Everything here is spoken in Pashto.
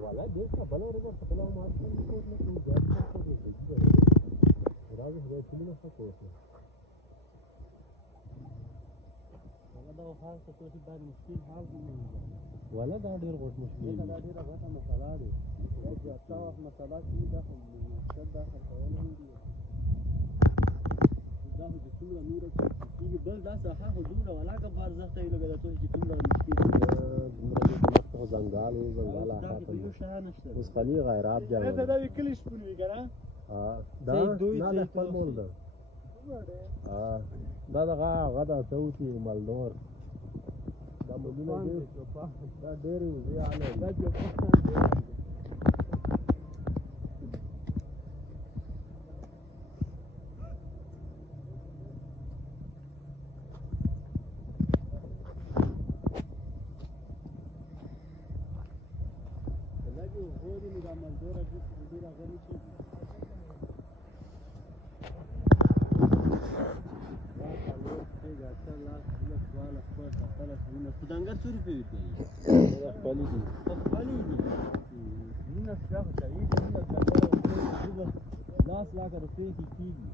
ولا ديرك بلا رجع بلا ما أصلا يكون لك وجاب لك راجع هذا كلنا فكوه ولا ده خالص توصي بعد مشكلة حال ولا ده دير غوت مشكلة ده دير غوت مسألة دي يا جاتا مسألة كذي ده مشكلة ده خلفان عندي ده جسمه نورك يجي بل ده صحة حضور ولا كبار زخت يلو كده توش جسمه مشكلة زنقال آخر بس خليه غيرات جاوا ده كلش بنوي كنا ده لا خپل مول ده دا غدا توتي مالدور دا مدينه دي دا ډېر وی علي دا لګي غوړي دا مالدور چې ډېر غني شي خدانګر څو روپۍ ورکوي خپلې دي مینه شاخ شهید مینه لاس لاکه روپۍ کېږي